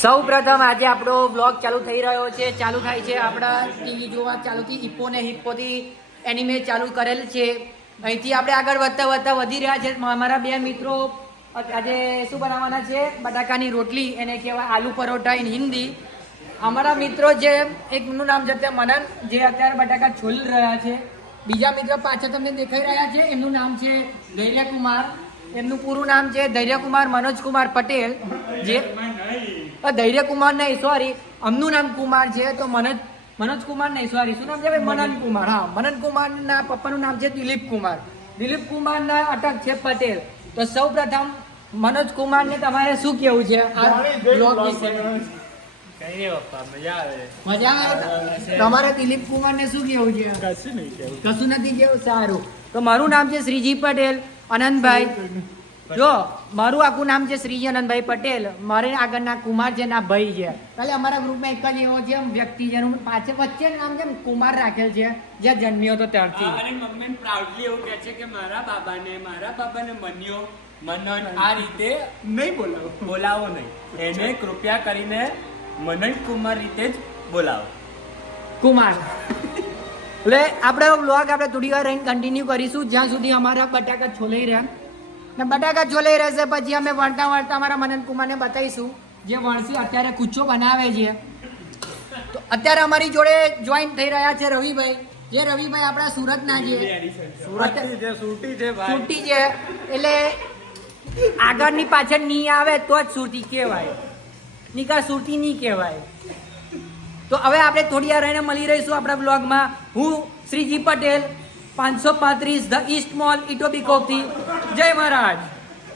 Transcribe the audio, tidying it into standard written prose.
સૌ પ્રથમ આજે આપણો બ્લોગ ચાલુ થઈ રહ્યો છે. ચાલુ થાય છે આપણા ટીવી જોવા ચાલુથી હિપ્પો ને હિપ્પોથી એનિમે ચાલુ કરેલ છે. અહીંથી આપણે આગળ વધતા વધી રહ્યા છે. મારા બે મિત્રો આજે શું બનાવવાના છે? બટાકાની રોટલી, એને કહેવાય આલુ પરોઠા ઇન હિન્દી. અમારા મિત્રો છે, એકનું નામ છે મનન, જે અત્યારે બટાકા છોલી રહ્યા છે. બીજા મિત્રો પાછળ તમને દેખાઈ રહ્યા છે, એમનું નામ છે ધૈર્યકુમાર. એમનું પૂરું નામ છે ધૈર્યકુમાર મનોજકુમાર પટેલ. જે ધૈર્યકુમાર નહીં, સોરી, અમનું નામ કુમાર છે, તો મનોજકુમાર નહીં, સોરી, શું નામ છે ભાઈ? મનન કુમાર. હા, મનન કુમારના પપ્પાનું નામ છે દિલીપ કુમાર. દિલીપ કુમારના અટક છે પટેલ. તો સૌ પ્રથમ મનોજ કુમારને તમારે શું કેવું છે આ બ્લોગ વિશે? મજા આવે. તમારે દિલીપ કુમારને શું કેવું છે? કશું નથી કેવું. સારું. તો મારું નામ છે શ્રીજી પટેલ અનંતભાઈ. જો મારું આખું નામ છે શ્રીજી અનંતભાઈ પટેલ. મારે આગળના કુમાર છે ના ભાઈ છે. એટલે અમારા ગ્રુપમાં એક જ એવો છે વ્યક્તિ જેનું પાછળ વચ્ચે નામ છે કુમાર રાખેલ છે, જ્યાં જન્મ્યો હતો ત્યારથી. અને મમ્મી પ્રાઉડલી એવું કહે છે કે મારા બાબાને મનન આ રીતે નહીં બોલાવો નહીં. એને કૃપયા કરીને મનન કુમાર રીતે જ બોલાવો. કુમાર. એટલે આપણે બ્લોગ આપણે થોડી વાર રહીને કન્ટિન્યુ કરીશું, જ્યાં સુધી અમારા બટાકા છોલાઈ રહ્યા. ને બટાકા છોલાઈ રહેશે પછી અમે વણતા અમારા મનન કુમારને બતાવીશું, જે વણસી અત્યારે કુચ્ચો બનાવે છે. તો અત્યારે અમારી જોડે જોઈન થઈ રહ્યા છે રવિભાઈ. જે રવિભાઈ આપણા સુરતના છે. સુરતી છે. એટલે આગળની પાછળ નહીં આવે તો જ સુરતી કહેવાય, નિકા સુરતી નહીં કહેવાય. તો હવે આપણે થોડી વાર રહીને મળી રહીશું આપણા બ્લોગમાં. હું Shreeji Patel, 535 the East Mall, ઇટોબી કોફથી. જય મહારાજ.